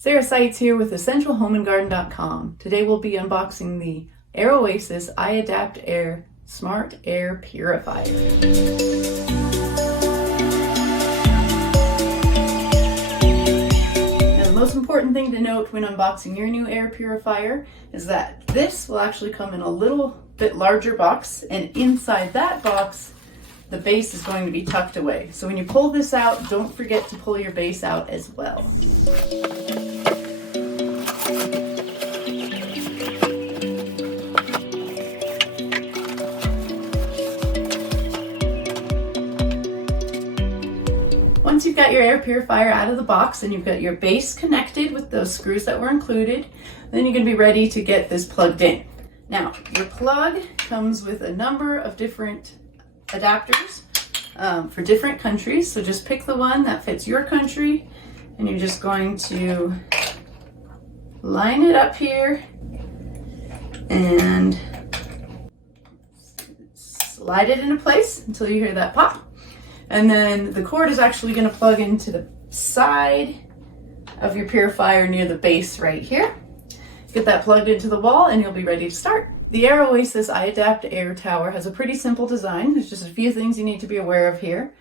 Sarah Seitz here with EssentialHomeandGarden.com. Today we'll be unboxing the AirOasis iAdaptAir Smart Air Purifier. Now, the most important thing to note when unboxing your new air purifier is that this will actually come in a little bit larger box, and inside that box the base is going to be tucked away. So when you pull this out, don't forget to pull your base out as well. Once you've got your air purifier out of the box and you've got your base connected with those screws that were included, then you're going to be ready to get this plugged in. Now, your plug comes with a number of different adapters for different countries, so just pick the one that fits your country, and you're just going to line it up here and slide it into place until you hear that pop. And then the cord is actually going to plug into the side of your purifier near the base right here. Get that plugged into the wall and you'll be ready to start. The AirOasis iAdaptAir tower has a pretty simple design. There's just a few things you need to be aware of here.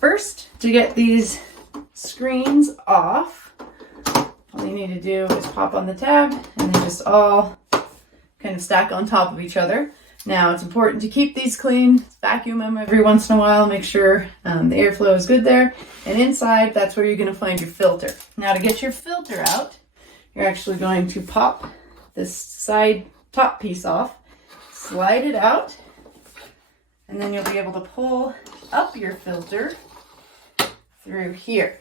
First, to get these screens off, all you need to do is pop on the tab and they just all kind of stack on top of each other. Now, it's important to keep these clean, vacuum them every once in a while, make sure the airflow is good there. And inside, that's where you're going to find your filter. Now, to get your filter out, you're actually going to pop this side top piece off, slide it out, and then you'll be able to pull up your filter through here.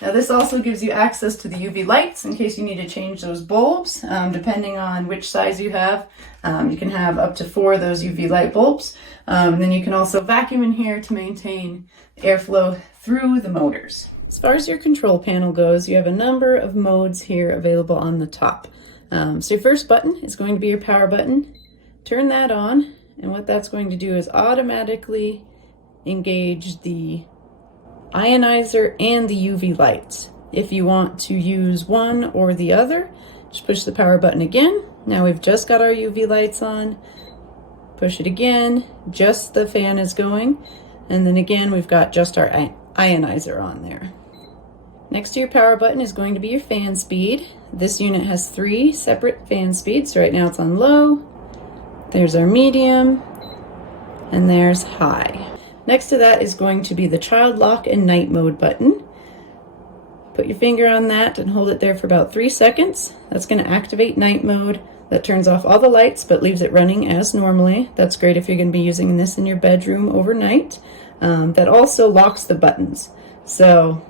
Now, this also gives you access to the UV lights in case you need to change those bulbs. Depending on which size you have, you can have up to 4 of those UV light bulbs. Then you can also vacuum in here to maintain airflow through the motors. As far as your control panel goes, you have a number of modes here available on the top. So your first button is going to be your power button. Turn that on, and what that's going to do is automatically engage the ionizer and the UV lights. If you want to use one or the other, just push the power button again. Now we've just got our UV lights on. Push it again, just the fan is going. And then again, we've got just our ionizer on there. Next to your power button is going to be your fan speed. This unit has 3 separate fan speeds. So right now it's on low, there's our medium, and there's high. Next to that is going to be the child lock and night mode button. Put your finger on that and hold it there for about 3 seconds. That's going to activate night mode. That turns off all the lights but leaves it running as normally. That's great if you're going to be using this in your bedroom overnight. That also locks the buttons. So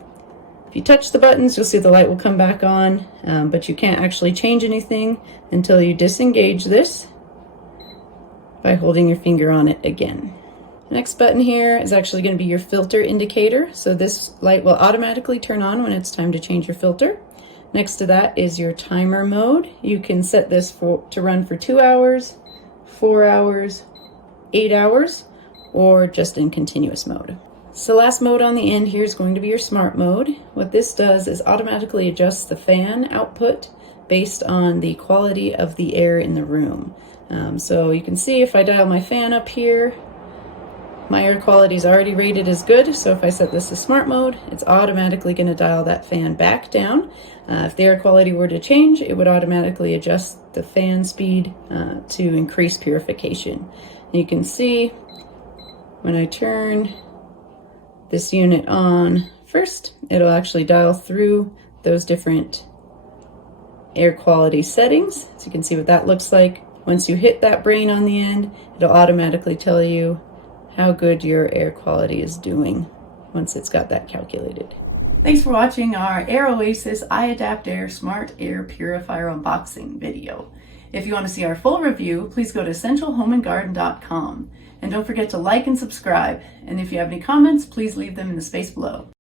if you touch the buttons, you'll see the light will come back on, but you can't actually change anything until you disengage this by holding your finger on it again. Next button here is actually going to be your filter indicator. So this light will automatically turn on when it's time to change your filter. Next to that is your timer mode. You can set this to run for 2 hours, 4 hours, 8 hours, or just in continuous mode. So last mode on the end here is going to be your smart mode. What this does is automatically adjust the fan output based on the quality of the air in the room. So you can see if I dial my fan up here, my air quality is already rated as good, so if I set this to smart mode, it's automatically going to dial that fan back down. If the air quality were to change, it would automatically adjust the fan speed to increase purification. And you can see when I turn this unit on first, it'll actually dial through those different air quality settings. So you can see what that looks like. Once you hit that brain on the end, it'll automatically tell you how good your air quality is doing once it's got that calculated. Thanks for watching our AirOasis iAdaptAir Smart Air Purifier unboxing video. If you want to see our full review, please go to EssentialHomeandGarden.com. And don't forget to like and subscribe. And if you have any comments, please leave them in the space below.